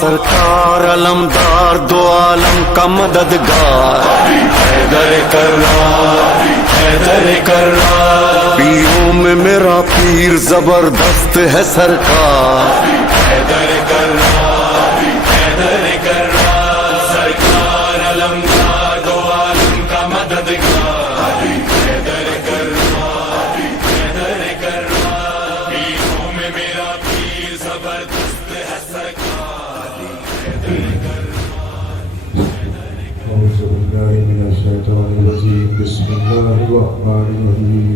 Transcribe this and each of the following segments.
सरकार अलमदार दो आलम का मददगार हैदर कर्रार हैदर कर्रार। पीरों में मेरा पीर जबरदस्त है सरकार हैदर कर्रार हैदर कर्रार। सरकार अलमदार दो आलम का मददगार हैदर कर्रार हैदर कर्रार। पीरों में मेरा पीर जबरदस्त है सरकार हैदर कर्रार हैदर कर्रार। औज़ु बिल्लाहि मिनश शैतानिर रजीम। बिस्मिल्लाहिर रहमानिर रहीम।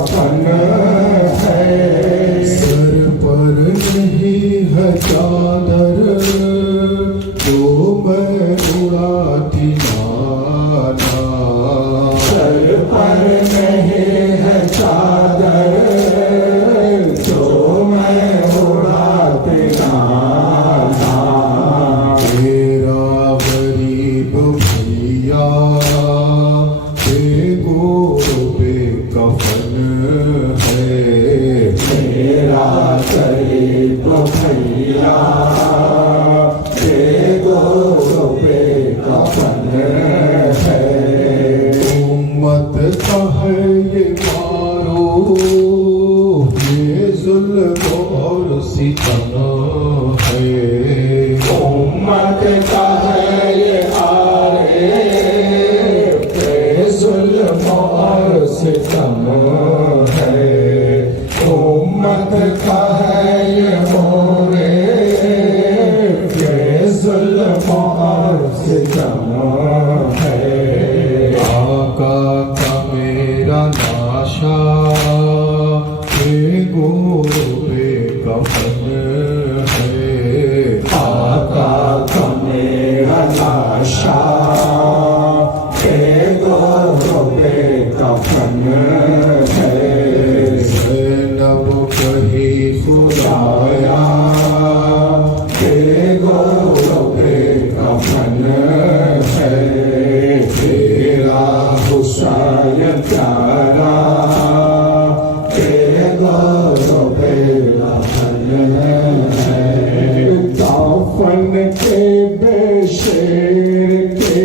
कफन है। सर पर नहीं है चादर तो मैं उड़ाती नाना। सर पर नहीं है चादर तो मैं उड़ाती नाना। तेरा गरीब भैया कफन है। मेरा गरीब भैया पे कफन है। उम्मत का है ये मारो ये जुल्म और सितम है। उम्मत का है ये आरे जुल्म और सितम है। उम्मत का है ये मोरे जुल्म और सितम है। आका का मेरा नाशा ये गोरो पे कफन है। आका का मेरा लाशा कफन है। ज़ैनब कही खुदाया पे कफन है। तेरा हुसैन प्यारा पे कफन है। दाफन के बेशेर के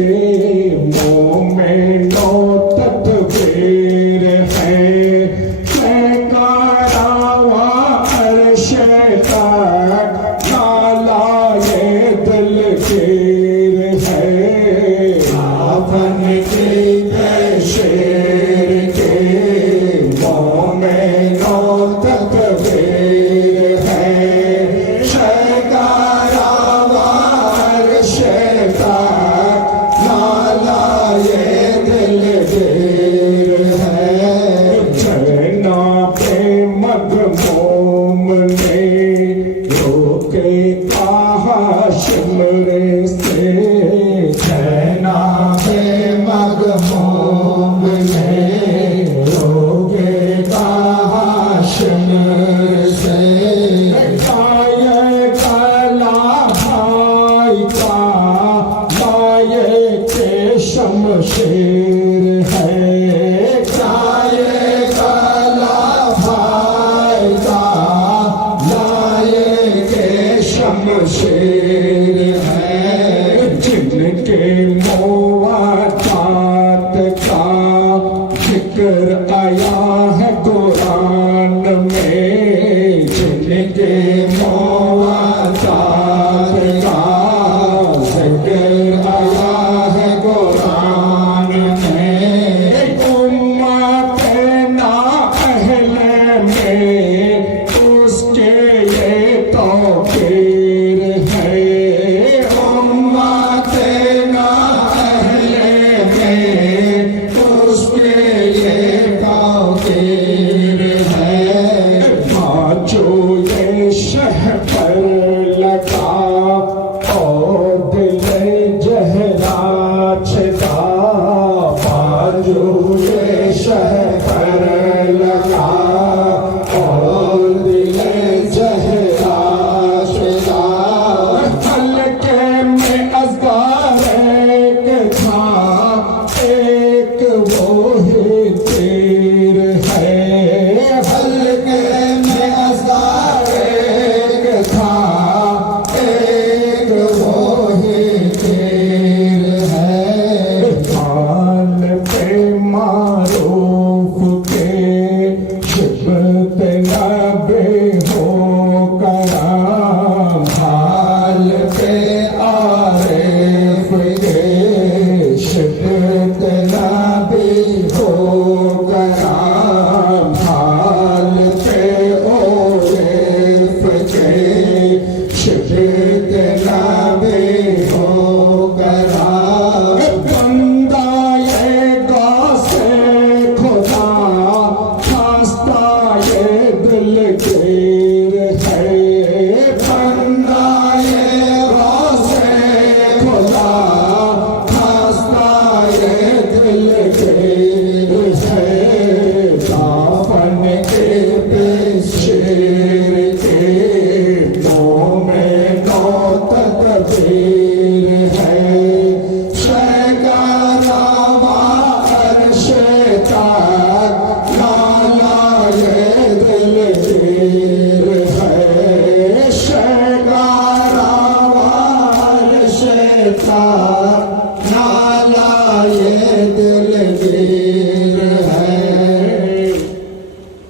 मुँह में नो तकबीर है। गारावा अर्श तक नाला ये दिल गिर है। दाफन के बेशेर के मुँह में नो तकबीर है। मगमूम ने रोके कहा शिमरे से। छैना पे मगमूम ने रोके कहा शिमरे से। गाये कला भाई का गाये के शमशेर है। गाये कला भाई का लाए के शमशेर है। जिनके मोवातात का जिक्र आया है कुरान में। जिनके मोवातात का जिक्र आया है कुरान में। उम्मत ना अहले में उसके ये तौकीर है। उम्मत ना अहले में उसके ये तौकीर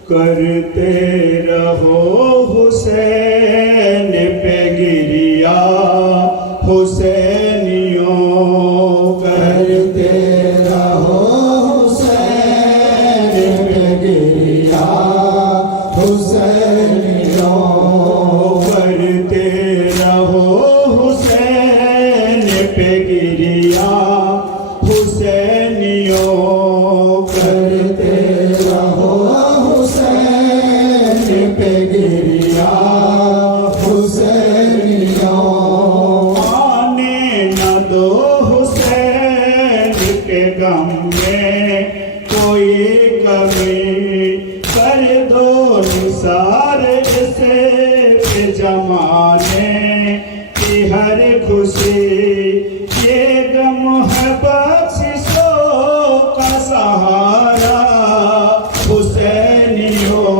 करते रहो हुसैन पे गिरिया हुसैनियों करते रहो हुसैन पे गिरिया हुसैनियों करते रहो हुसैन पे गिरिया हुसैनियों करते रहो हुसैन पे गिरिया हुसैनियों आने न दो हुसैन के गम में कोई कमी कर दो निसार इसे जमाने की हर खुशी ये गम है बख्शिशों का सहारा हुसैनियों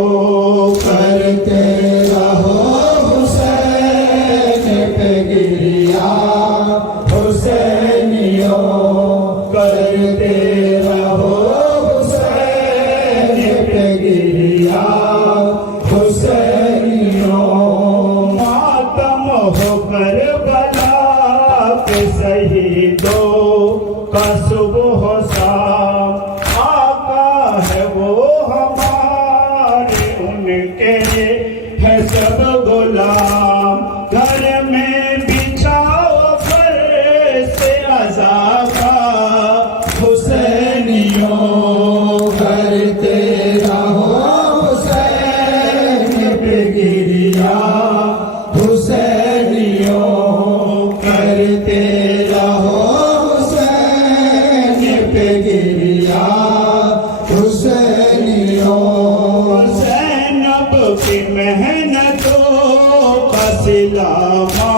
करते रहो हुसैन पे गिरिया हुसैनियों करते रहो हुसैन पे गिरिया हुसैनियों मातम हो करबला के शहीदों का सुबह शाम आका है वो हमारे उनके है सब गुलाम घर में बिछाओ पर से अज़ाबा हुसैनियों करते रहो हुसैन पे गिरिया हुसैनियों करते रहो हुसैन पे गिरिया हुसैनियों ज़ैनब की मेहनतों का सिलामा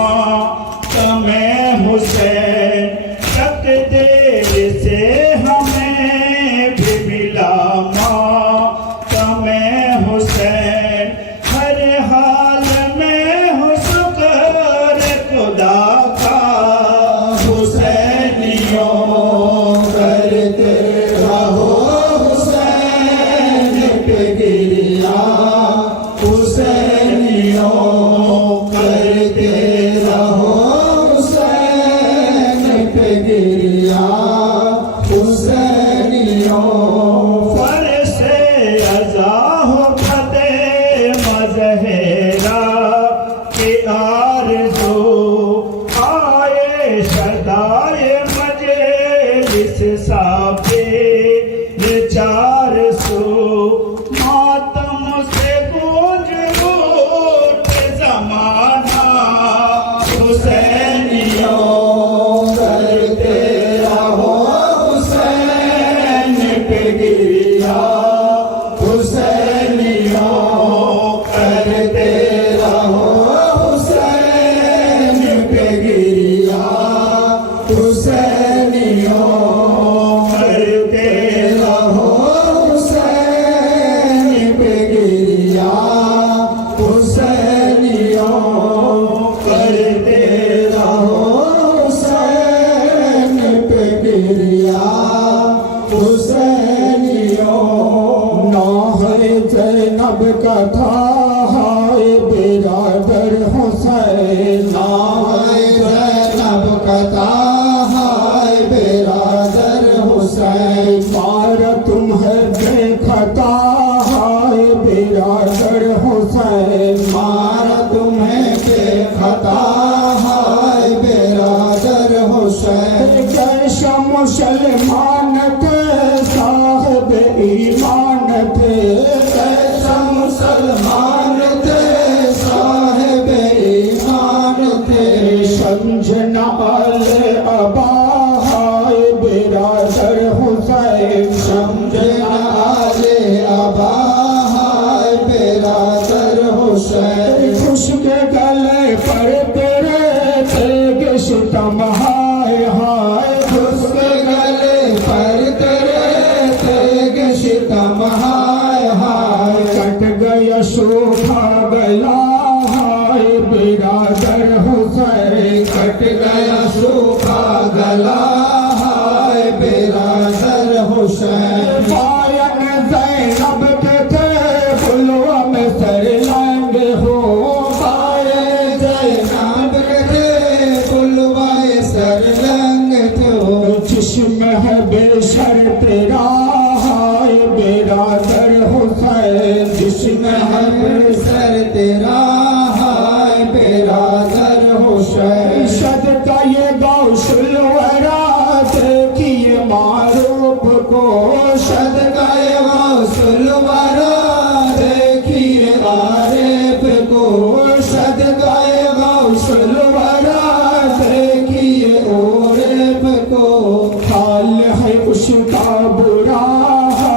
तमें हुसैन तकदीर से हमें भी मिला माँ तमें हुसैन हर हाल में हो शुक्र खुदा का हुसैनियों करते रहो हुसैन पे गिरिया हुसैनियों करते रहो हुसैन पे गिरिया हुसैनियों फरसे अज़ा हो फतेह मज़हरा के आरज़ू आए शदाए मजलिस साफे चार सो मातम से गूंज उठे ज़माना हुसैनियों करते रहो हुसैन पे गिरिया हुसैनियों करते रहो हुसैन पे गिरिया हुसैनियों करते रहो हुसैन पे गिरिया हुसैनियों करते रहो हुसैन पे गिरिया हुसैनियों नाहे ज़ैनब का था हाय बिरादर हुसैन नाहे ज़ैनब का था हाय बिरादर हुसैन मार तुम्हें बेखता हाय बिरादर हुसैन मार तुम्हें बेखता हाय बिरादर हुसैन जैश मुसलमान थे साहिब ईमान थे जैश मुसलमान थे साहिब ईमान थे समझना आले अबा हाय बिरादर हुसैन समझना आले अबा हाय बिरादर हुसैन खुशक गले पर तेरे तेग सितम हाय हाय खुशक गले पर तेरे तेग सितम हाय हाय कट गया सूखा गला हाय बिरादर हुसैन कट गया सूखा गला हाय बिरादर हुसैन बायन ज़ैनब के थे हुसैन जिसमें हर सर तेरा है बिरादर हुसैन सदका ये गौसल वरा देखिए मारूफ को सदका ये गौसल वरा देखिए आरिफ को सदका ये गौसल वरा देखिए औरिफ को हाल है उसका बुरा है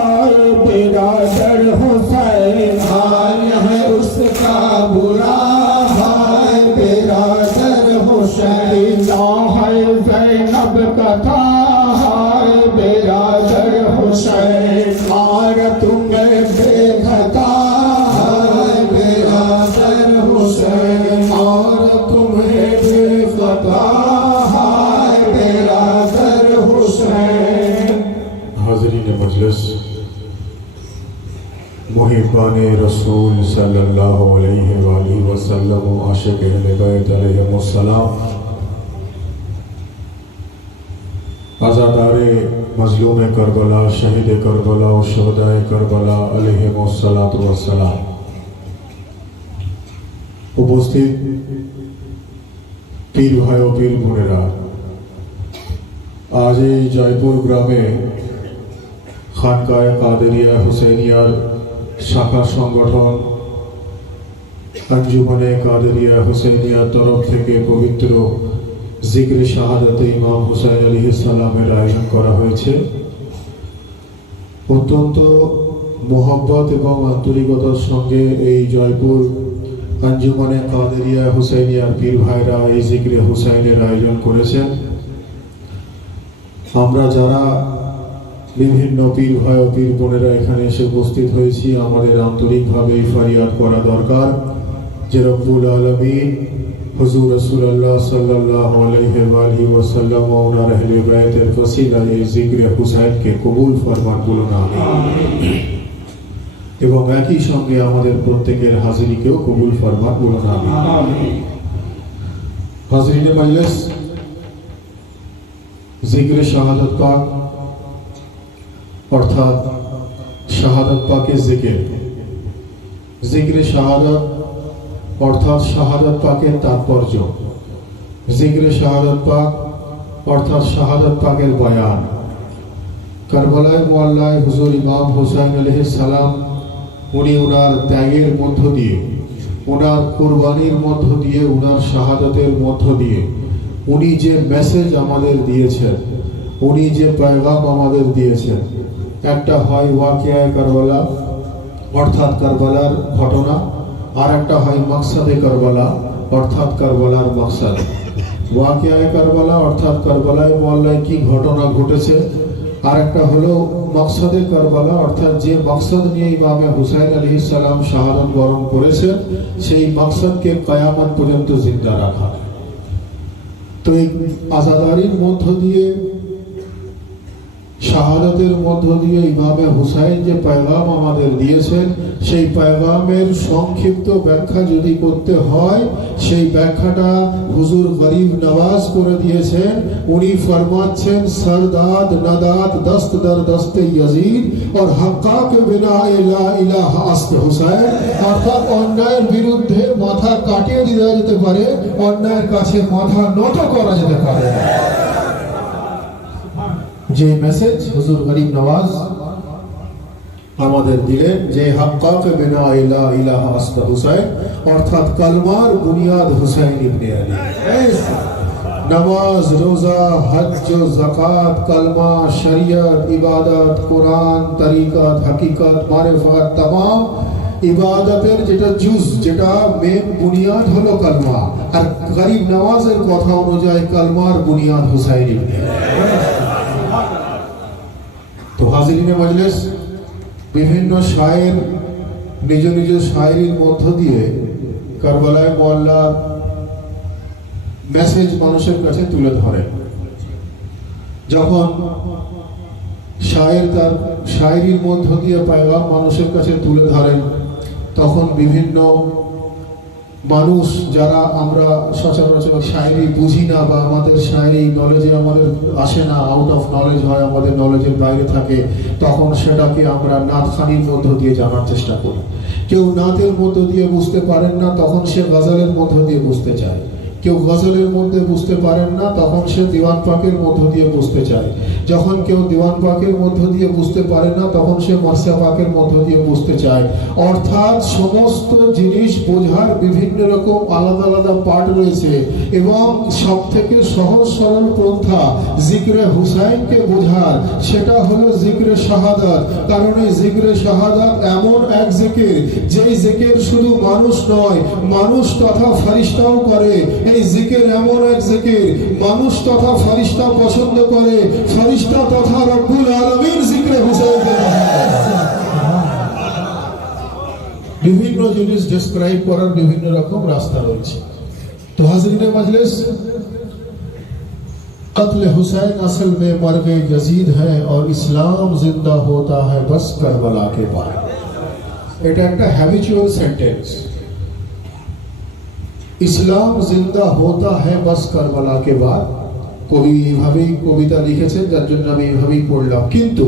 बिरादर हुसैन हाल है उसका बुरा है बिरादर हुसैन ना है ज़ैनब कथा है बिरादर हुसैन मार तुम्हें बेखता है बिरादर हुसैन मार तुम्हें बेखता है बिरादर हुसैन। हाज़रीन मजलिस, मुहिब्बान रसूल सल्लल्लाहु अलैहि वसल्लम आशिक़ अहले बैत अलैहिमुस्सलाम, आज़ादारे मज़लूम करबला, शहीद करबला और शुहदाए करबला अलैहिमुस्सलातु वस्सलाम, उपस्थित पीर भाई और पीर বোনেরা, आज এই জয়পুর গ্রামে খানকায়ে কাদেরিয়া হুসেনিয়ার শাখা সংগঠন अंजुमने कादरिया हुसैनिया तरफ থেকে পবিত্র জিকরে শাহাদাতে ইমাম হুসাইন আলাইহিস সালামের আয়োজন করা হয়েছে। অত্যন্ত মোহব্বত এবং আন্তরিকতার সঙ্গে এই জয়পুর अंजुमने কাদেরিয়া হুসেনিয়ার পীর ভাইরা এই জিকরে হুসাইনের আয়োজন করেছেন। আমরা যারা বিভিন্ন পীর ভাই ও পীর বোনেরা এখানে এসে উপস্থিত হয়েছি, আমাদের আন্তরিকভাবে ফরিয়াদ করা দরকার যে রব্বুল আলামিন হুজুর রাসূলুল্লাহ সাল্লাল্লাহু আলাইহি ওয়াসাল্লাম ও ওনার আহলে বাইতের ওসিলায় এই জিকরে হুসাইনকে কবুল ফরমান বলুন আমিন, এবং একই সঙ্গে আমাদের প্রত্যেকের হাজিরিকেও কবুল ফরমান বলুন আমিন। হাজিরিনে মজলিস, জিকরে শাহাদাত পাক অর্থাৎ শাহাদাত পাকের জিকির, জিকরে শাহাদাত অর্থাৎ শাহাদাত পাকের তাৎপর্য, জিকরে শাহাদাত পাক অর্থাৎ শাহাদাত পাকের বয়ান। কারবালায় মুআল্লায় হুজুর ইমাম হুসাইন আলাইহিস সালাম উনি ওনার ত্যাগের মধ্য দিয়ে, ওনার কুরবানির মধ্য দিয়ে, ওনার শাহাদাতের মধ্য দিয়ে উনি যে মেসেজ আমাদের দিয়েছেন, উনি যে পয়গাম আমাদের দিয়েছেন, একটা হয় ওয়াকিয়ায়ে কারবালা অর্থাৎ কারবালার ঘটনা, আর একটা হয় মাকসাদে কারবালা অর্থাৎ কারবালার মাকসাদ। ওয়াকিয়ায়ে কারবালা অর্থাৎ কারবালায় মুআল্লায় কি ঘটনা ঘটেছে, আর একটা হলো মাকসাদে কারবালা অর্থাৎ যে মাকসাদ নিয়ে ইমামে হুসাইন আলাইহিস সালাম শাহাদাত বরণ করেছেন সেই মাকসাদকে কিয়ামত পর্যন্ত জিন্দা রাখা। তো এই আজাদারির মধ্য দিয়ে, শাহাদাতের মধ্য দিয়ে ইমামে হুসাইন যে পয়গাম আমাদের দিয়েছেন, সেই পয়গামের সংক্ষিপ্ত ব্যাখ্যা যদি করতে হয়, সেই ব্যাখ্যাটা হুজুর গরিব নওয়াজ করে দিয়েছেন। উনি ফরমাচ্ছেন সরদাদ নাদাত দস্ত দর দস্তে ইয়াজিদ और हक्का के बिना ला इलाहा আস্তে হুসাইন, অর্থাৎ অন্যায়ের বিরুদ্ধে মাথা কাটিয়ে দেওয়া যেতে পারে, অন্যায়ের কাছে মাথা নত করা যেতে পারে। যে মেসেজ হুজুর গরিব নওয়াজ আমাদের দিলেন যে হক্কা কে বিনা লা ইলাহা আস্তে হুসাইন অর্থাৎ কালমার বুনিয়াদ হুসাইন ইবনে আলী। नमाज, रोजा, हज, ज़कात, कलमा, शरीयत, इबादत, कुरान, तरीक़त, हकीकत, मारिफत, तमाम ইবাদতের যেটা জুজ, যেটা মেন বুনিয়াদ হলো কালমা, আর গরিব নওয়াজের কথা অনুযায়ী কালমার বুনিয়াদ হুসাইন ইবনে আলী। তো হাজিরিনে মজলিস, বিভিন্ন শায়ের নিজ নিজ শায়েরির মধ্য দিয়ে কারবালায় মুআল্লার মেসেজ মানুষের কাছে তুলে ধরে। যখন শায়ের তার শায়েরির মধ্য দিয়ে পয়গাম মানুষের কাছে তুলে ধরেন, তখন বিভিন্ন মানুষ যারা আমরা সচরাচর শায়রি বুঝি না বা আমাদের শায়রি নলেজে আমাদের আসে না, আউট অফ নলেজ হয়, আমাদের নলেজের বাইরে থাকে, তখন সেটাকে আমরা নাতখানির মধ্য দিয়ে জানার চেষ্টা করি। কেউ নাতের মধ্য দিয়ে বুঝতে পারেন না, তখন সে গজলের মধ্য দিয়ে বুঝতে চায়। কেউ গজলের মধ্যে বুঝতে পারেন না, তখন সে দিওয়ান পাকের মধ্য দিয়ে বুঝতে চায়। যখন কেউ দিওয়ান পাকের মধ্য দিয়ে বুঝতে পারে না, তখন সে মারসা পাকের মধ্য দিয়ে বুঝতে চায়। অর্থাৎ সমস্ত জিনিস বোঝার বিভিন্ন রকম আলাদা আলাদা পার্ট রয়েছে, এবং সব থেকে সহজ সরল পন্থা জিক্রে হুসাইনকে বোঝার, সেটা হলো জিক্রে শাহাদাত। কারণ এই জিক্রে শাহাদাত এমন এক জিকির, যেই জিকির শুধু মানুষ নয়, মানুষ তথা ফারিস্তাও করে। এই জিকির এমন এক জিকির, মানুষ তথা ফারিস্তা পছন্দ করে, ফারিস্তা তথা রব্বুল আলামিন জিক্রে হুসাইনকে বিভিন্ন জিনিস ডেসক্রাইব করার বিভিন্ন রকম রাস্তা রয়েছে। তো হাজরিনে মজলিস, कत्ल हुसैन असल में मर्ग यजीद है और इस्लाम जिंदा होता है बस करबला के बाद। এটা একটা হ্যাবিচুয়াল সেন্টেন্স। ইসলাম জিন্দা হোতা হ্যায় বাস কারবালা কে বাদ। কবি এইভাবেই কবিতা লিখেছেন, যার জন্য আমি এইভাবেই পড়লাম। কিন্তু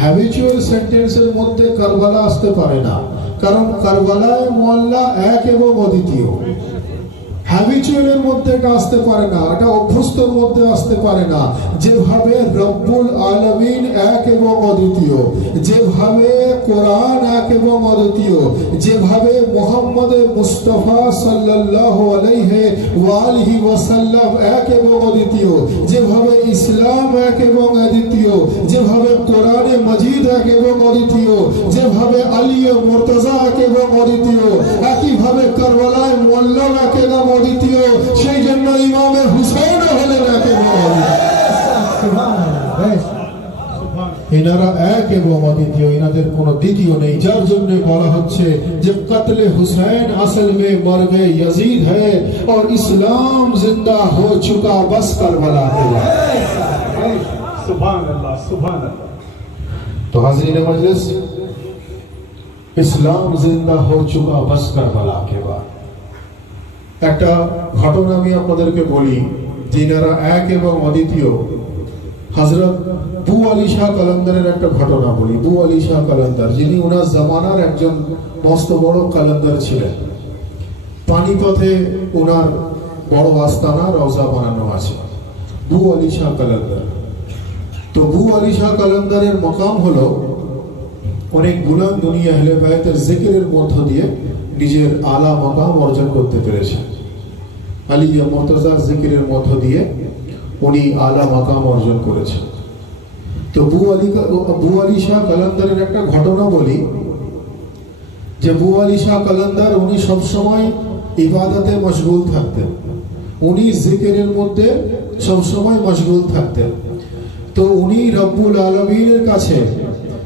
হ্যাবিচুয়াল সেন্টেন্সের মধ্যে কারবালা আসতে পারে না, কারণ কারবালায় মোয়াল্লা এক এবং অদ্বিতীয়। হ্যাবিচুয়ালের মধ্যে এটা আসতে পারে না, এটা অভ্যস্তর মধ্যে আসতে পারে না। যেভাবে রব্বুল আলামিন এক এবং অদ্বিতীয়, যেভাবে কোরআন এক এবং অদ্বিতীয়, যেভাবে মুহাম্মদ মুস্তাফা সাল্লাল্লাহু আলাইহি ওয়া আলিহি ওয়াসাল্লাম এক এবং অদ্বিতীয়, যেভাবে ইসলাম এক এবং অদ্বিতীয়, যেভাবে কোরআনে মাজিদ এক এবং অদ্বিতীয়, যেভাবে আলী মুর্তজা এক এবং অদ্বিতীয়, একইভাবে কারবালায় মোয়াল্লা এক এবং অদ্বিতীয়। সেই জন্য ইমামে হুসাইন হলেন এক এবং এনারা এক এবং অদ্বিতীয়, এনাদের কোনো দ্বিতীয় নেই। যার জন্য বলা হচ্ছে যে কতলে হুসैन असल में मर्ग यजीद है और इस्लाम जिंदा हो चुका बस करबला के बाद। सुभान अल्लाह, सुभान अल्लाह। तो हाज़रीन मजलिस, इस्लाम जिंदा हो चुका बस करबला के बाद। একটা ঘটনা আমি আপনাদেরকে বলি, যিনারা এক এবং অদ্বিতীয়। হযরত বু আলী শাহ কালান্দারের একটা ঘটনা বলি। বু আলী শাহ কালান্দার, যিনি ওনার জামানার একজন মস্ত বড় কালান্দার ছিলেন। পানিপথে ওনার বড় আস্তানা রওজা বানানো আছে, বু আলী শাহ কালান্দার। তো বু আলী শাহ কালান্দারের মকাম হলো অনেক গুনাহ দুনিয়া আহলে বায়তের জিকিরের মধ্য দিয়ে নিজের আলা মকাম অর্জন করতে পেরেছেন। আলিয়া মুর্তজার জিকিরের মধ্য দিয়ে উনি আলা মাকাম অর্জন করেছেন। তো বু আলী শাহ কালান্দারের একটা ঘটনা বলি, যে বু আলী শাহ কালান্দার উনি সবসময় ইবাদতে মশগুল থাকতেন, উনি জিকিরের মধ্যে সবসময় মশগুল থাকতেন। তো উনি রব্বুল আলামিনের কাছে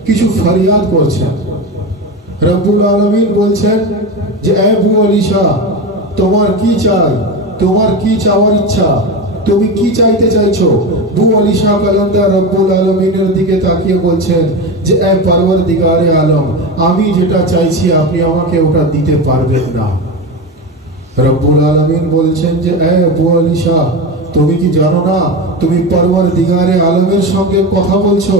কিছু ফরিয়াদ করছেন। রব্বুল আলামিন বলছেন যে এ বু আলী শাহ, তোমার কি চাই, তোমার কি চাওয়ার ইচ্ছা, তুমি কি চাইতে চাইছো? বু আলী শাহ কালান্দার রব্বুল আলামিনের দিকে তাকিয়ে বলছেন যে এ পরওয়ারদিগারে আলম, আমি যেটা চাইছি আপনি আমাকে ওটা দিতে পারবেন না। রব্বুল আলামিন বলছেন যে এ বু আলী শাহ, তুমি কি জানো না তুমি পরওয়ারদিগারে আলমের সঙ্গে কথা বলছো,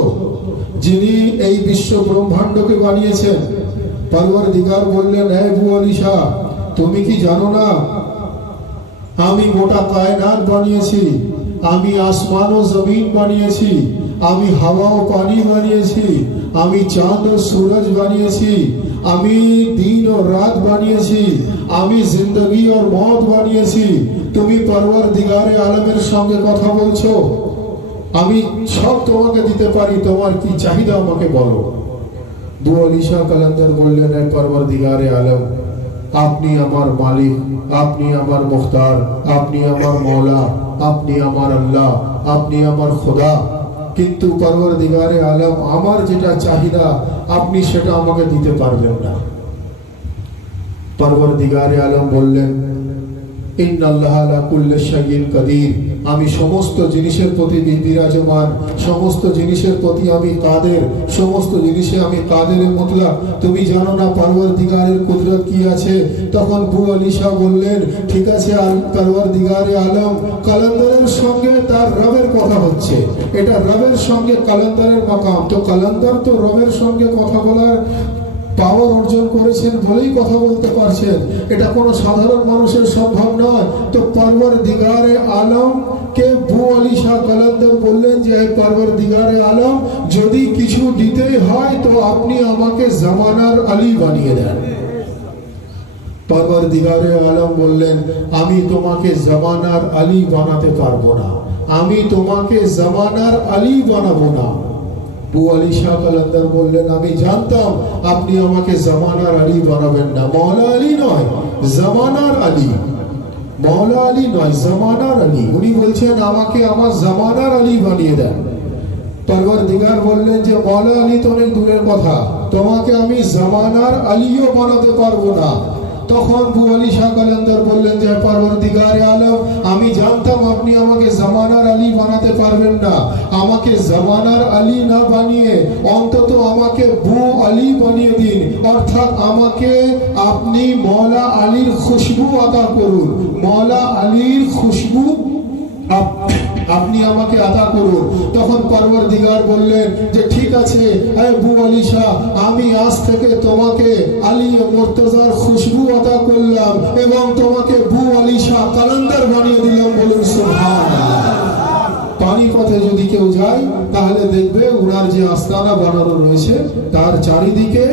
যিনি এই বিশ্ব ব্রহ্মাণ্ডকে বানিয়েছেন। পরওয়ারদিগার বললেন, এ বু আলী শাহ, তুমি কি জানো না আমি গোটা কায়নাত বানিয়েছি, আমি আসমান ও জমিন বানিয়েছি, আমি হাওয়া ও পানি বানিয়েছি, আমি চাঁদ ও সূরজ বানিয়েছি, আমি দিন ও রাত বানিয়েছি, আমি জিন্দগি और मौत বানিয়েছি। তুমি পরওয়ারদিগারে আলমের সঙ্গে কথা বলছো, আমি সব তোমাকে দিতে পারি, তোমার কি চাহিদা আমাকে বলো। বু আলী শাহ কালান্দার বললেন, এ পরওয়ারদিগারে আলম, আপনি আমার মালিক, আপনি আমার মুখতার, আপনি আমার মৌলা, আপনি আমার আল্লাহ, আপনি আমার খোদা। কিন্তু পরওয়ারদিগারে আলম, আমার যেটা চাহিদা আপনি সেটা আমাকে দিতে পারবেন না। পরওয়ারদিগারে আলম বললেন, ইন্নাল্লাহা আলা কুল্লি শাইইন কাদির, আমি সমস্ত জিনিসের প্রতি বিরাজমান, সমস্ত জিনিসের প্রতি আমি কাদের, সমস্ত জিনিসে আমি কাদের মুতলাক। তুমি জানো না পরওয়ারদিগারের কুদরত কি আছে? তখন বু আলী শাহ বললেন, ঠিক আছে, পরওয়ারদিগারে আলম কালান্দারের সঙ্গে তার রবের কথা হচ্ছে, এটা রবের সঙ্গে কালান্দারের মাকাম, তো কালান্দার তো রবের সঙ্গে কথা বলার পাওয়ার অর্জন করেছেন বলেই কথা বলতে পারছেন, এটা কোনো সাধারণ মানুষের সম্ভব নয়। তো পরওয়ারদিগারে আলম কে বু আলী শাহ কালান্দার বললেন যে পরওয়ারদিগারে আলম, যদি কিছু দিতে হয় তো আপনি আমাকে জামানার আলী বানিয়ে দেন। পরওয়ারদিগারে আলম বললেন, আমি তোমাকে জামানার আলী বানাতে পারবো না, আমি তোমাকে জামানার আলী বানাবো না। বু আলী শাহ কালান্দার বললেন, আমি জানতাম আপনি আমাকে জামানার আলী বানাবেন না, মওলা আলী নয় জামানার আলী, মওলা আলী নয় জামানার আলী। উনি বলছেন আমাকে আমার জামানার আলী বানিয়ে দেন। পরওয়ারদিগার বললেন যে মওলা আলী তো অনেক দূরের কথা, তোমাকে আমি জামানার আলীও বানাতে পারবো না। তখন বু আলী শাহ কালান্দার বললেন যে পরওয়ারদিগারে আলম, আমি জানতাম আপনি আমাকে জামানার আলী বানাতে পারবেন না, আমাকে জামানার আলী না বানিয়ে অন্তত আমাকে বু আলী বানিয়ে দিন, অর্থাৎ আমাকে আপনি মওলা আলীর খুশবু আদা করুন, মওলা আলীর খুশবু আপনি আমাকে আদা করুন। তখন পরওয়ারদিগার বললেন যে ঠিক আছে বু আলী শাহ, আমি আজ থেকে তোমাকে আলী মুর্তজার খুশবু আদা করলাম এবং তোমাকে বু আলী শাহ কালান্দার বানিয়ে দিলাম। বলুন সুবহানাল্লাহ। পানিপথে যদি কেউ যায় তাহলে দেখবে ওনার যে আস্তানা বানানো রয়েছে তার চারিদিকে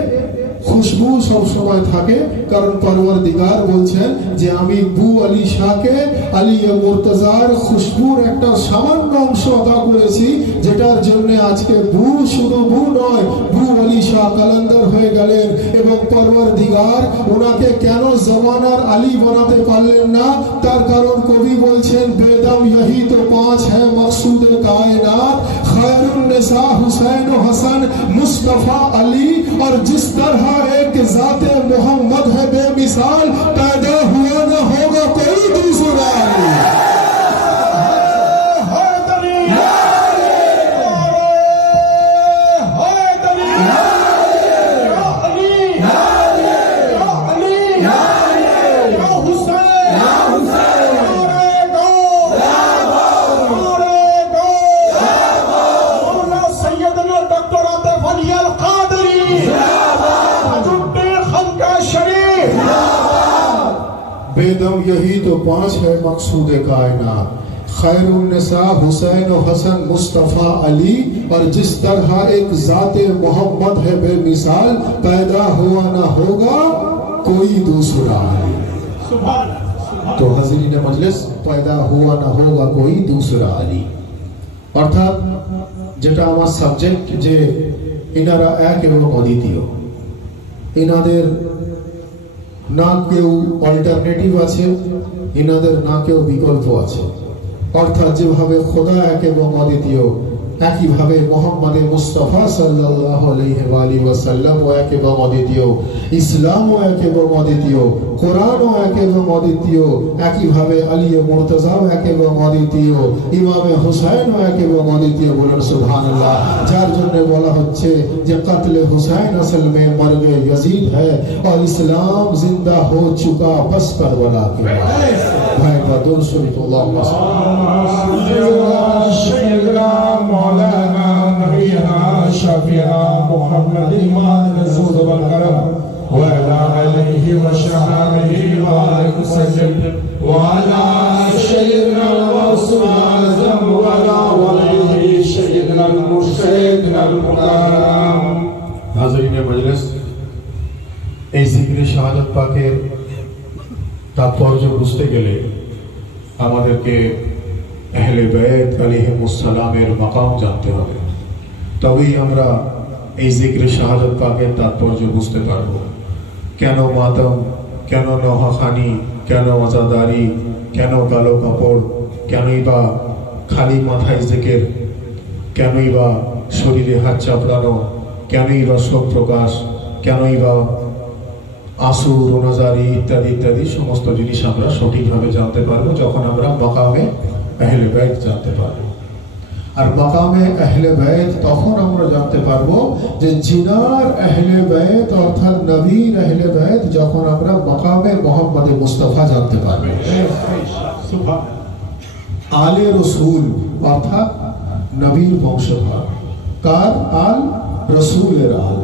খুশবু সব সময় থাকে, কারণ পরওয়ারদিগার বলছেন যে আমি বু আলী শাহকে আলী মুর্তজার খুশবুর একটা সামান্য অংশ আদা করেছি, যেটার জন্য আজকে বু শুধু বু নয়, বু আলী শাহ কালান্দার হয়ে গেলেন। এবং পরওয়ারদিগার ওনাকে কেন জামানার আলী বানাতে পারলেন না, তার কারণ কবি বলছেন, বেদম यही तो पांच है मकसूद कायनात, खैरुन निसा हुसैन हसन मुस्तफा अली, और जिस तरह एक जाते मोहम्मद है बेमिसाल, पैदा हुआ न होगा कोई दूसरा। बेदम यही तो पांच है मकसूद कायनात, खैरुन निसा हुसैन हसन मुस्तफा अली, और जिस तरह एक जाते मोहम्मद है बेमिसाल, पैदा हुआ ना होगा कोई दूसरा। तो हाजिरीन मजलिस, पैदा हुआ ना होगा कोई दूसरा अली, অর্থাৎ যেটা আমার সাবজেক্ট, যে ইনারা এক এবং অদ্বিতীয়, ইনাদের না কেউ অল্টারনেটিভ আছে, ইনাদের না কেউ বিকল্প আছে। অর্থাৎ যেভাবে খোদা এক এবং অদ্বিতীয়, একইভাবে মোহাম্মদে মুস্তাফা সাল্লাল্লাহু আলাইহি ওয়াসাল্লাম এক এবং অদ্বিতীয়, ইসলামও এক এবং অদ্বিতীয়, কোরআনও এক এবং অদ্বিতীয়, একইভাবে আলী মুর্তজাও এক এবং অদ্বিতীয়, ইমামে হুসাইনও এক এবং অদ্বিতীয়। বলুন সুবহানাল্লাহ। যার জন্য বলা হচ্ছে যে কতলে হুসাইন আসল মে মরগে यजीद है और इस्लाम जिंदा हो चुका बस करबला के बाद। भाई बदर शरीफुल्लाह मौलाना नबीना शफीना मुहम्मद इमाम रसूल वकरम व अला अलैहि व सहाबिहि व वसल्लम व अला सय्यिदना रसूल आज़म व अला वलिहि सय्यिदना मुर्शिदना मुकररम। हाज़रीन मजलिस, এই জিকরে শাহাদাত পাকের তাৎপর্য বুঝতে গেলে আমাদেরকে আহলে বাইত আলাইহিমুস সালামের মাকাম জানতে হবে, তবেই আমরা এই জিকরে শাহাদাত পাকের তাৎপর্য বুঝতে পারব। কেন মাতম, কেন নহাখানি, কেন আজাদারি, কেন কালো কাপড়, কেনই বা খালি মাথায় জিকির, কেনই বা শরীরে হাত চাপড়ানো, কেনই বা শোক প্রকাশ, কেনই বা আসুর নাজারি ইত্যাদি ইত্যাদি সমস্ত জিনিস আমরা সঠিকভাবে জানতে পারবো যখন আমরা মাকামে আহলে বাইত জানতে পারবো। আর মাকামে আহলে বাইত তখন আমরা জানতে পারবো যে জিনার আহলে বাইত অর্থাৎ নবীর আহলে বাইত যখন আমরা মাকামে মুহাম্মদে মুস্তাফা জানতে পারবো। আলে রসুল অর্থাৎ নবীর বংশধর, কার আল? রসুলের আল।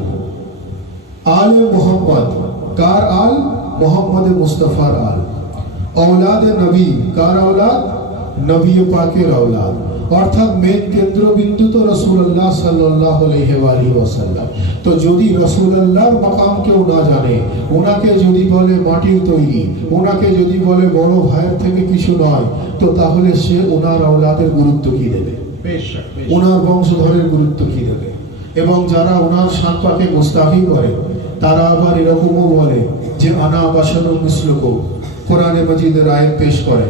আলে মোহাম্মদ, কার আল? মোহাম্মদ মুস্তাফার আল। औलाद নবী, কার औलाद? নবী পাকের औलाद। অর্থাৎ মেন কেন্দ্রবিন্দু তো রাসূলুল্লাহ সাল্লাল্লাহু আলাইহি ওয়াসাল্লাম। তো যদি রাসূলুল্লাহর মাকাম কেউ না জানে, ওনাকে যদি বলে মাটির তৈরি, ওনাকে যদি বলে বড় ভাইয়ের থেকে কিছু নয়, তো তাহলে সে ওনার औलाদের গুরুত্ব কি দেবে? ওনার বংশধরের গুরুত্ব কি দেবে? এবং যারা ওনার শানপাকে মুস্তাহি করে তারা আবার এরকমও বলে যে আনা বাশারুম মিসলুকুম। কোরআনে মাজিদের আয়াত পেশ করে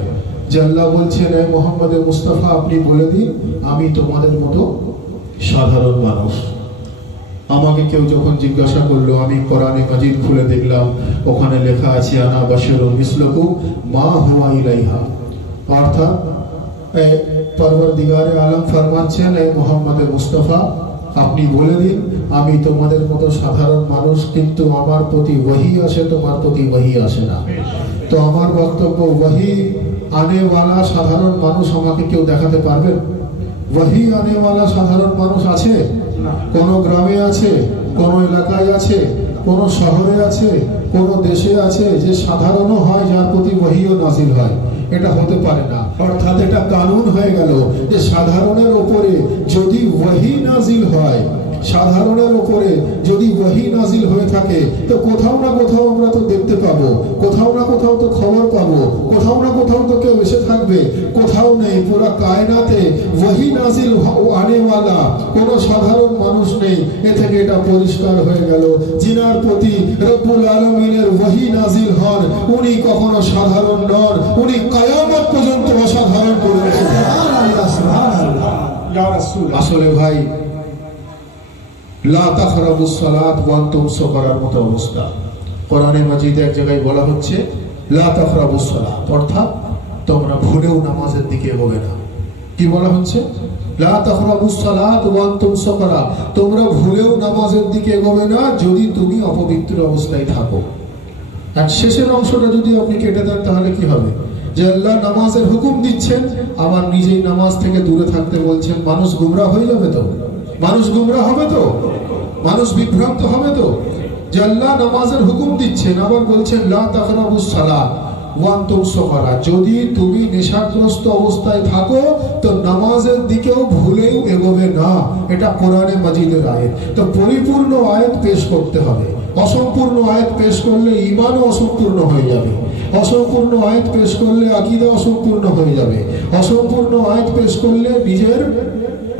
যে আল্লাহ বলছেন, হে মুহাম্মদ মুস্তাফা আপনি বলে দিন আমি তোমাদের মতো সাধারণ মানুষ। আমাকে কেউ যখন জিজ্ঞাসা করলো, আমি কোরআনে মাজিদ খুলে দেখলাম ওখানে লেখা আছে আনা বাশারুম মিসলুকুম মা হুয়া ইলাইহা। অর্থাৎ পরওয়ারদিগারে আলম ফরমাচ্ছেন, হে মুহাম্মদ মুস্তাফা আপনি বলে দিন আমি তোমাদের মতো সাধারণ মানুষ, কিন্তু আমার প্রতি ওহী আসে, তোমার প্রতি ওহী আসে না। তো আমার বক্তব্য, ওহী আনেওয়ালা সাধারণ মানুষ আমাকে কেউ দেখাতে পারবেন? ওহী আনেওয়ালা সাধারণ মানুষ আছে? কোন গ্রামে আছে, কোন এলাকায় আছে, কোন শহরে আছে, কোন দেশে আছে যে সাধারণও হয় যার প্রতি ওহীও নাজিল হয়? এটা হতে পারে না। অর্থাৎ এটা কানুন হয়ে গেল যে সাধারণের উপরে যদি ওহী নাজিল হয়, সাধারণের উপরে যদি ওহী নাজিল হয়ে থাকে, তো কোথাও না কোথাও আমরা তো দেখতে পাবো, কোথাও না কোথাও তো খবর পাবো, কোথাও না কোথাও তো কেউ এসে থাকবে। কোথাও নেই, পুরো কায়নাতে ওহী নাজিল আনেওয়ালা কোনো সাধারণ মানুষ নেই। এ থেকে এটা পরিষ্কার হয়ে গেল জিনার প্রতি রব্বুল আলামিনের ওহী নাজিল হন, উনি কখনো সাধারণ নন, উনি কিয়ামত পর্যন্ত অসাধারণ করে রেখেছেন। আসলে ভাই লা তাকরাবুস সালাত ওয়া আনতুম সুকারার মতো অবস্থা। কোরআনে মাজিদে এক জায়গায় বলা হচ্ছে লা তাকরাবুস সালাত, অর্থাৎ তোমরা ভুলেও নামাজের দিকে এগোবে না। কি বলা হচ্ছে? লা তাকরাবুস সালাত ওয়া আনতুম সুকারা, তোমরা ভুলেও নামাজের দিকে এগোবে না যদি তুমি অপবিত্র অবস্থায় থাকো। আর শেষের অংশটা যদি আপনি কেটে দেন তাহলে কি হবে? যে আল্লাহ নামাজের হুকুম দিচ্ছেন, আবার নিজেই নামাজ থেকে দূরে থাকতে বলছেন। মানুষ গুমরাহ হয়ে যাবে তো? মানুষ গুমরাহ হবে তো? মানুষ বিভ্রান্ত হবে তো? যে আল্লাহ নামাজের হুকুম দিচ্ছেন, আবার বলছেন লা তাকরাবুস সালাত ওয়া আনতুম সুকারা, যদি তুমি নেশাগ্রস্ত অবস্থায় থাকো তো নামাজের দিকেও ভুলেও এগোবে না। এটা কোরআনে মাজিদের আয়াত। তো পরিপূর্ণ আয়াত পেশ করতে হবে। অসম্পূর্ণ আয়াত পেশ করলে ঈমানও অসম্পূর্ণ হয়ে যাবে। অসম্পূর্ণ আয়াত পেশ করলে আকীদা অসম্পূর্ণ হয়ে যাবে। অসম্পূর্ণ আয়াত পেশ করলে নিজের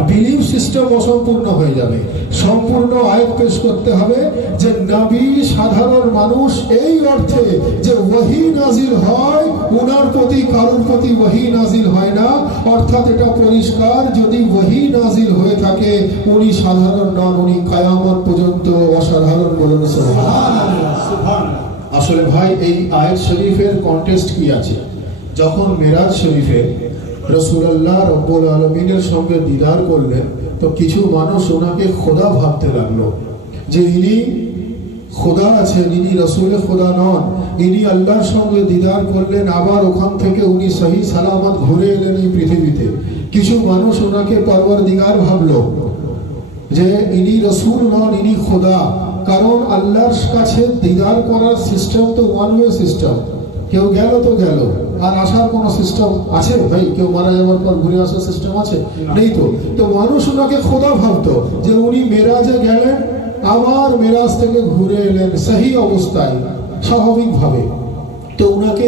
বিলিফ সিস্টেম অসম্পূর্ণ হয়ে যাবে। সম্পূর্ণ আয়াত পেশ করতে হবে যে নবী সাধারণ মানুষ, এই অর্থে যে ওহী নাজিল হয় উনার প্রতি কারোর প্রতি ওহী নাজিল হয় না। অর্থাৎ এটা পরিষ্কার, যদি ওহী নাজিল হয়ে থাকে উনি সাধারণ নন, উনি কিয়ামত পর্যন্ত অসাধারণ। বলুন সুবহানাল্লাহ। আসলে ভাই এই আয়াত শরীফের কন্টেক্সট কি আছে? যখন মেরাজ শরীফে রাসূলুল্লাহ রব্বুল আলামিনের সঙ্গে দিদার করলেন, তো কিছু মানুষ ওনাকে খোদা ভাবতে লাগলো, যে ইনি খোদা আছেন, ইনি রাসূলে খোদা নন, ইনি আল্লাহর সঙ্গে দিদার করলেন, আবার ওখান থেকে উনি সহি সালামত ঘুরে এলেন এই পৃথিবীতে। কিছু মানুষ ওনাকে পরওয়ারদিগার ভাবলো যে ইনি রাসূল নন, ইনি খোদা। কারণ আল্লাহর কাছে দিদার করার সিস্টেম তো ওয়ান ওয়ে সিস্টেম, কেউ গেল তো গেল, আর আসার কোনো সিস্টেম আছে ভাই? কেউ মারা যাওয়ার পর ঘুরে আসার সিস্টেম আছে? নেই তো। তো মানুষ ওনাকে খোদা ভাবতো যে উনি মেরাজে গেলেন, আবার মেরাজ থেকে ঘুরে এলেন সহি অবস্থায় স্বাভাবিকভাবে। তো ওনাকে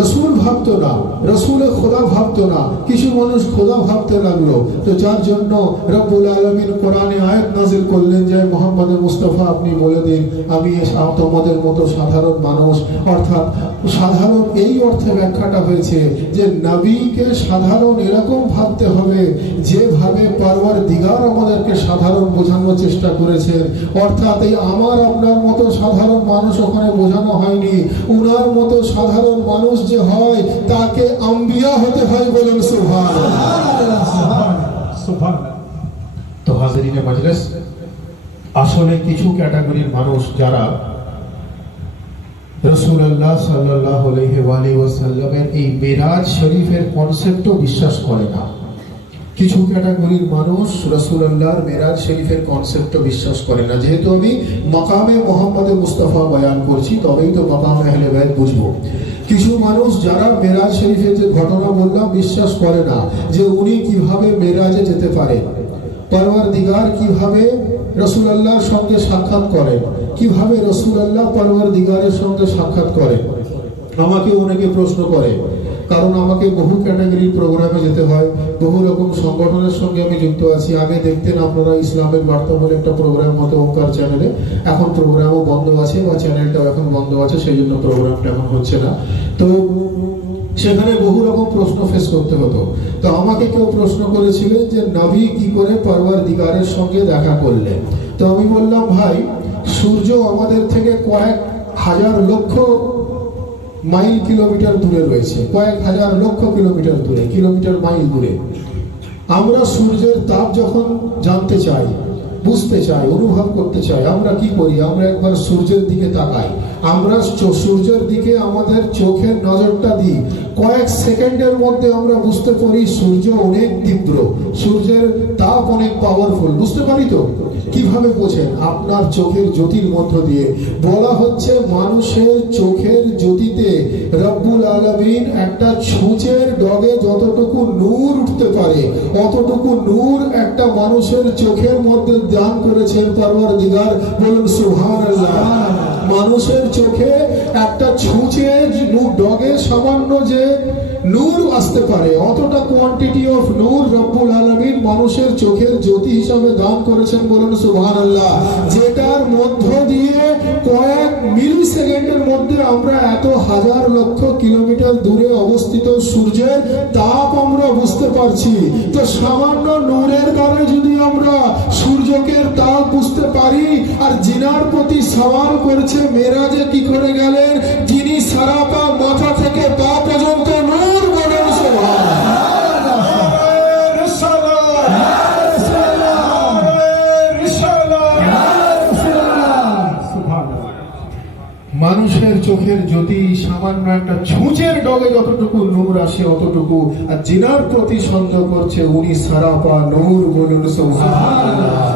রসুল ভাবতো না, রসুলে খোদা ভাবতো না, কিছু মানুষ খোদা ভাবতে লাগলো। তো যার জন্য রব্বুল আলামিন কোরআনে আয়াত নাজিল করলেন যে মুহাম্মদ মুস্তাফা আপনি বলে দিন আমি তোমাদের মতো সাধারণ মানুষ। অর্থাৎ সাধারণ এই অর্থে ব্যাখ্যাটা হয়েছে যে নবীকে সাধারণ এরকম ভাবতে হবে যেভাবে পরওয়ারদিগার আমাদেরকে সাধারণ বোঝানোর চেষ্টা করেছেন। অর্থাৎ এই আমার আপনার মানুষ ওখানে বোঝানো হয়নি। উনার মতো সাধারণ মানুষ যে হয় তাকে আম্বিয়া হতে হয়, বলেন সুবহানাল্লাহ। তো হাজিরিনে মজলিস, আসলে কিছু ক্যাটাগরির মানুষ যারা রাসূলুল্লাহ সাল্লাল্লাহু আলাইহি ওয়াসাল্লামের এই মেরাজ শরীফের কনসেপ্টও বিশ্বাস করে না। কিছু ক্যাটাগরির মানুষ রাসূলুল্লাহর মেরাজ শরীফের কনসেপ্টও বিশ্বাস করে না। যেহেতু আমি মাকামে মুহাম্মদে মুস্তাফা বয়ান করছি, তবেই তো মাকামে আহলে বাইত বুঝবো। কিছু মানুষ যারা মেরাজ শরীফের যে ঘটনা বললাম বিশ্বাস করে না যে উনি কিভাবে মেরাজে যেতে পারেন, পরওয়ারদিগার কিভাবে রাসূলুল্লাহর সঙ্গে সাক্ষাৎ করেন, কিভাবে রাসূলুল্লাহ পরওয়ারদিগারের সঙ্গে সাক্ষাৎ করেন। আমাকে অনেকে প্রশ্ন করে, কারণ আমাকে বহু ক্যাটাগরির প্রোগ্রামে যেতে হয়, বহু রকম সংগঠনের সঙ্গে আমি যুক্ত আছি। আগে দেখতেন আপনারা ইসলামের বার্তা বলে একটা প্রোগ্রাম হতো ওঙ্কার চ্যানেলে, এখন প্রোগ্রামও বন্ধ আছে বা চ্যানেলটাও এখন বন্ধ আছে, সেই জন্য প্রোগ্রামটা এখন হচ্ছে না। তো সেখানে বহু রকম প্রশ্ন ফেস করতে হতো। তো আমাকে কেউ প্রশ্ন করেছিলেন যে নবী কি করে পরওয়ারদিগারের সঙ্গে দেখা করলেন। তো আমি বললাম, ভাই, সূর্য আমাদের থেকে কয়েক হাজার লক্ষ মাইল কিলোমিটার দূরে রয়েছে, কয়েক হাজার লক্ষ কিলোমিটার দূরে, কিলোমিটার মাইল দূরে। আমরা সূর্যের তাপ যখন জানতে চাই, বুঝতে চাই, অনুভব করতে চাই, আমরা কি করি? আমরা একবার সূর্যের দিকে তাকাই, আমরা সূর্যের দিকে আমাদের চোখের নজরটা দিই, কয়েক সেকেন্ডের মধ্যে আমরা বুঝতে পারি সূর্য অনেক তীব্র, সূর্যের তাপ অনেক পাওয়ারফুল। বুঝতে পারি তো? কিভাবে বোঝেন? আপনার চোখের জ্যোতির মধ্য দিয়ে। বলা হচ্ছে মানুষের চোখের জ্যোতিতে রব্বুল আলামিন একটা ছুঁচের ডগে যতটুকু নূর উঠতে পারে অতটুকু নূর একটা মানুষের চোখের মধ্যে দান করেছেন পরওয়ারদিগার, বলুন সুবহানাল্লাহ। মানুষের চোখে একটা ছুঁচের ডগে সামান্য যে নূর আসতে পারে অতটা কোয়ান্টিটি অফ নূর রব্বুল আলামিন মানুষের চোখের জ্যোতি হিসাবে দান করেছেন, বলুন সুবহানাল্লাহ। যেটার মধ্য দিয়ে কয়েক মিলি সেকেন্ডের মধ্যে আমরা এত হাজার লক্ষ কিলোমিটার দূরে অবস্থিত সূর্যের তাপ আমরা বুঝতে পারছি। তো সামান্য নূরের কারণে যদি আমরা সূর্যকে তাপ বুঝতে পারি, আর জিনার প্রতি সওয়াল করছে মেরাজে কি করে গেলেন, যিনি সারাটা মাথা থেকে পা পর্যন্ত নূর, বলেন সুবহানাল্লাহ। মানুষের চোখের জ্যোতি সামান্য একটা ছুঁচের ডগে যতটুকু নূর আসে অতটুকু, আর জিনার প্রতি সন্দেহ করছে উনি সারাপা নূর, বলুন সুবহানাল্লাহ।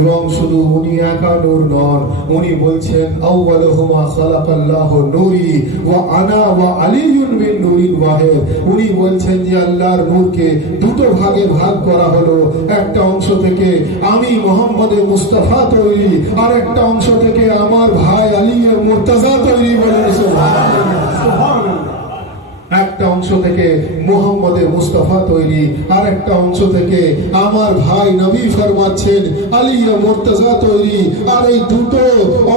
এবং শুধু উনি একা নূর নন, উনি বলছেন আউয়ালুহুমা খালাকাল্লাহু নূরি ওয়া আনা ওয়া আলিয়ুন মিন নূরিন ওয়াহিদ। উনি বলছেন যে আল্লাহর নূরকে দুটো ভাগে ভাগ করা হলো, একটা অংশ থেকে আমি মুহাম্মদে মুস্তাফা তৈরি, আর একটা অংশ থেকে আমার ভাই আলী মুর্তাজা তৈরি, বলেন সুবহানাল্লাহ। একটা অংশ থেকে মুহাম্মদে মুস্তাফা তৈরি, আর একটা অংশ থেকে আমার ভাই নবী ফরমাচ্ছেন আলী মুর্তাজা তৈরি। আর এই দুটো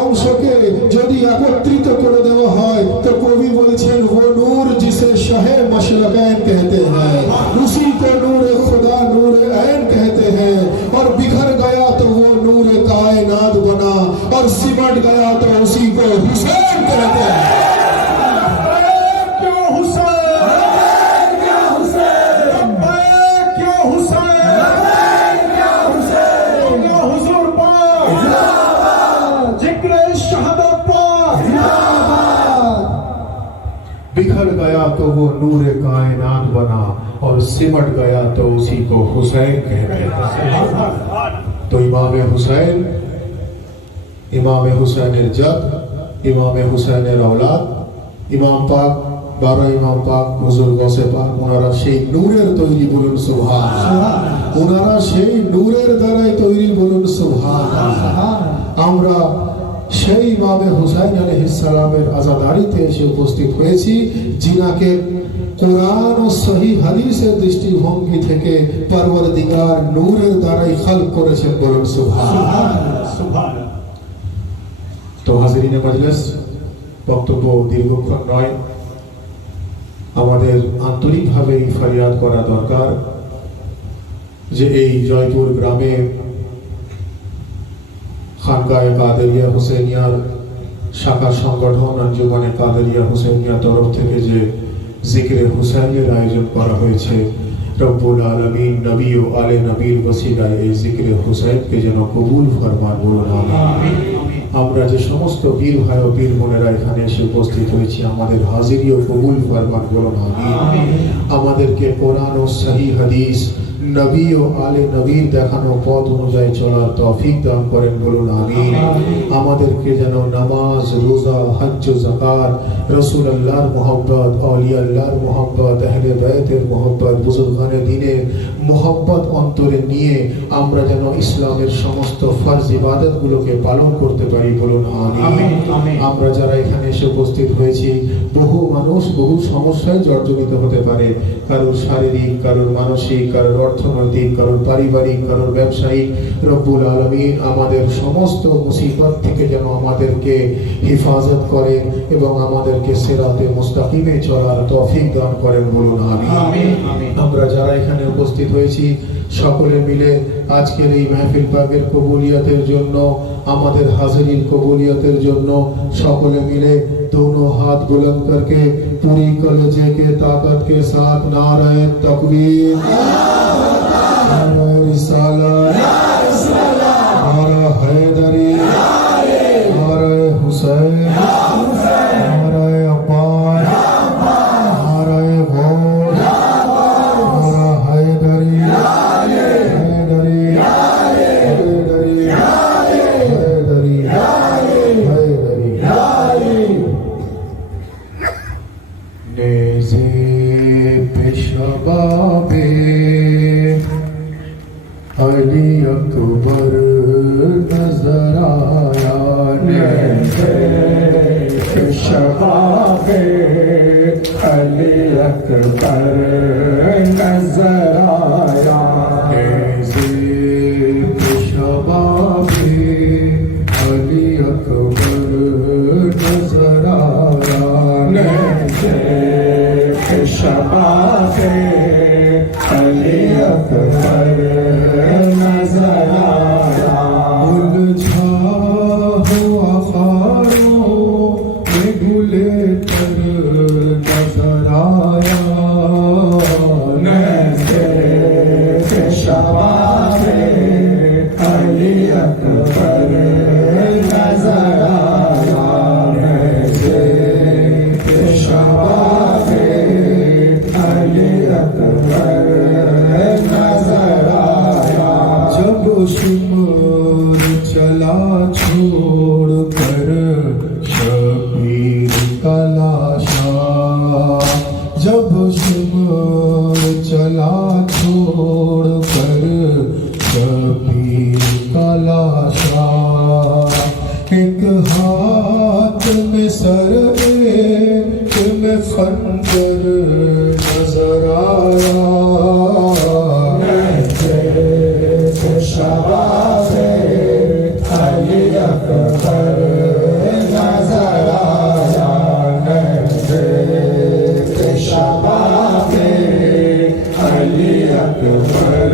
অংশকে যদি একত্রিত করে দেওয়া হয় তো কবি বলছেন वो नूर जिसे शाहे मशरक़ैन कहते हैं, उसी को नूर खुदा नूर ऐन कहते हैं। और बिखर गया तो वो नूर कायनात बना, और सिमट गया तो उसी को हुसैन कहते हैं। बिखर गया तो वो नूर कायनात बना, और सिमट गया तो उसी को हुसैन कहते हैं। तो इमाम हुसैन, इमाम हुसैनेर जद, इमाम हुसैनेर औलाद, इमाम पाक, 12 ইমাম পাক, হুজুর গসে পাক, ওনারা সেই নূরের তৈরি, বলুন সুবহানাল্লাহ। ওনারা সেই নূরের দ্বারাই তৈরি, বলুন সুবহানাল্লাহ। আমরা সেই ইমামে হুসাইন আলাইহিস সালামের আযাদারিতে এসে উপস্থিত হয়েছি, যিনাকে কোরআন ও সহিহ হাদিসের দৃষ্টিভঙ্গি থেকে পরওয়ারদিগার নূরের দ্বারাই খালক করেছেন, বলুন সুবহানাল্লাহ। তো হাজিরিনে মজলিস, বক্তব্য দীর্ঘক্ষণ নয়, আমাদের আন্তরিকভাবে ফরিয়াদ করা দরকার যে এই জয়পুর গ্রামে খানকায়ে কাদেরিয়া হুসেনিয়ার শাখা সংগঠন আঞ্জুমানে কাদেরিয়া হুসাইনিয়া তরফ থেকে যে জিকিরে হুসাইনের আয়োজন করা হয়েছে, রব্বুল আলামিন নবী ও আলে নবীর ওসিলায় এই জিকিরে হুসাইনকে যেন কবুল ফরমান, বলুন আমিন। আমরা যে সমস্ত বীর ভাই ও বীর বোনেরা এখানে এসে উপস্থিত হয়েছি, আমাদের হাজিরিও কবুল ফরমান, বলুন আমিন। আমাদেরকে কোরআন ও সহি হাদিস, নবী ও আলে নবীর দেখানো পথ অনুযায়ী চলার তৌফিক দান করেন, বলুন আমিন। আমাদেরকে যেন নামাজ, রোজা, হজ্জ, যাকাত, রাসূলুল্লাহর মুহাব্বত, আউলিয়া আল্লাহর মুহাব্বত, আহলে বাইতের মুহাব্বত, বুজুর্গানে দ্বীনের মুহাব্বত অন্তরে নিয়ে আমরা যেন ইসলামের সমস্ত ফরজ ইবাদতগুলোকে পালন করতে পারি, বলুন আমিন। আমরা যারা এখানে এসে উপস্থিত হয়েছি, বহু মানুষ বহু সমস্যায় জর্জরিত হতে পারে, কারোর শারীরিক, কারোর মানসিক, কারোর অর্থনৈতিক, কারোর পারিবারিক, কারোর ব্যবসায়িক। রব্বুল আলামিন আমাদের সমস্ত মুসিবত থেকে যেন আমাদেরকে হেফাজত করেন এবং আমাদেরকে সিরাতে মুস্তাকিমে চলার তৌফিক দান করেন, বলুন আমিন। আমরা যারা এখানে উপস্থিত হয়েছি সকলে মিলে আজকের এই মাহফিল পাকের কবুলিয়তের জন্য, আমাদের হাজিরির কবুলিয়তের জন্য সকলে मिले दोनों हाथ बुलंद करके पूरी कलेजे के ताकत के साथ नारे तकबीर, नारे रिसालत, नारे हैदरी, नारे हुसैन, नारे अब्बास, नारे गौस, नारे हैदरी, हैदरी, हैदरी, हैदरी, हैदरी। नेज़े पेशवाबे अली अकबर नजर आया, नेज़े पेशवाबे अली अकबर नजर आया, नेज़े पेशवाबे अली अकबर नजर आया, नेज़े पेशवाबे अली अकबर नजर आया, उलझा हुआ खारों में गुले तर नजर आया, नेज़े पेशवाबे अली अकबर नजर आया, नेज़े पेशवाबे अली अकबर नजर आया, जब शुमर चला छोड़ कर शबीर का लाशा, जब शुमर चला छोड़ कर शबीर का लाशा, एक हाथ में सर एक में खंजर नजर आया, नेज़े पेशवाबे अली अकबर नजर आया, नेज़े पेशवाबे अली अकबर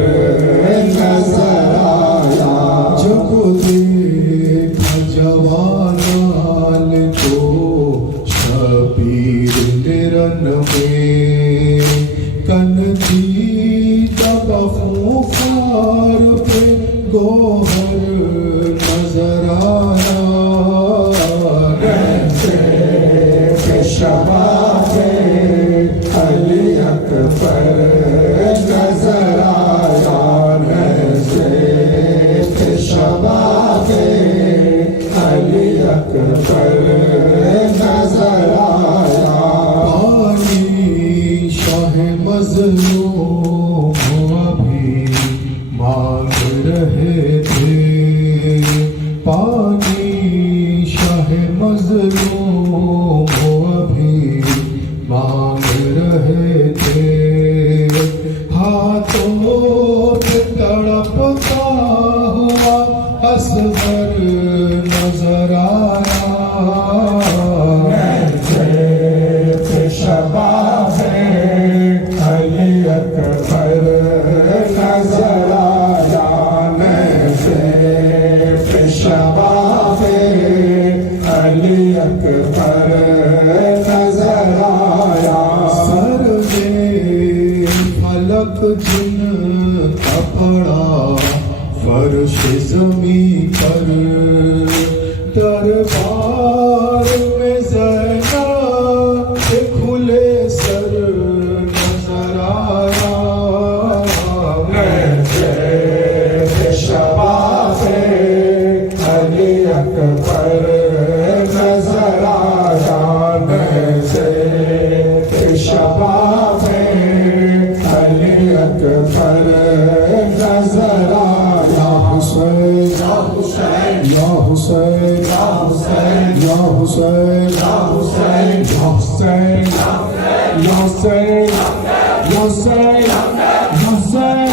नजर आया, जब देखा जवानाल को शबीर निरन में, कनती दबा खूंखार पे गोहर नजर आया, नेज़े पेशवाबे अली अकबर नजर आया, नेज़े पेशवाबे अली अकबर नजर आया, पानी शाह मजलूम अभी मांग रहे थे, पानी शाह मजलूम अभी मांग रहे थे, हाथों पे तड़पता हुआ असगर नजर आया, नेज़े पेशवाबे अली अकबर नजर आया, नेज़े पेशवाबे अली जिनका पड़ा फर्श जमी पर दरबार में ज़ैनब के खुले सर नजर आया शबाबे अली अकबर नजर आया शबाबे अली अकबर नजर आया हुसैन या हुसैन या हुसैन या हुसैन या हुसैन या हुसैन या हुसैन या हुसैन या हुसैन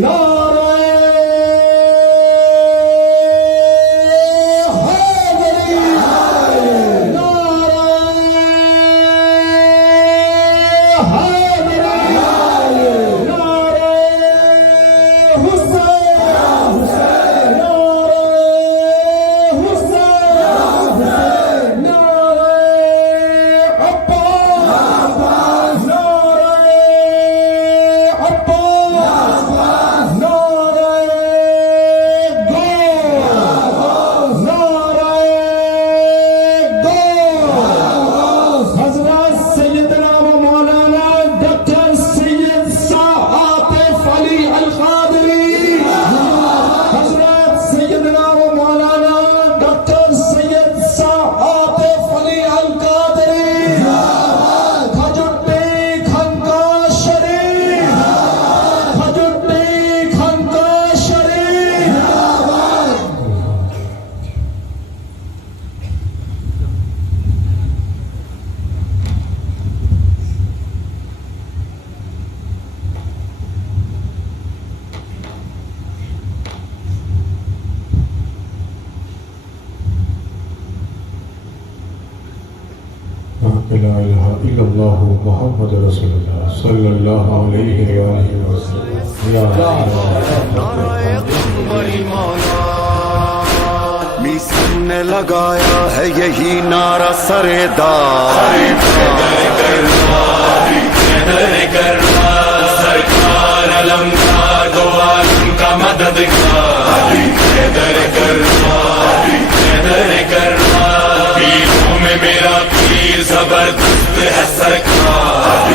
ला इलाहा इल्लल्लाह मुहम्मद रसूलुल्लाह सल्लल्लाहु अलैहि वसल्लम या बड़ी मौला मिशन ने लगाया है यही नारा सरेदार सरकार अलमदार दो आलम का मददगार पीरों में मेरा पीर जबरदस्त है सरकार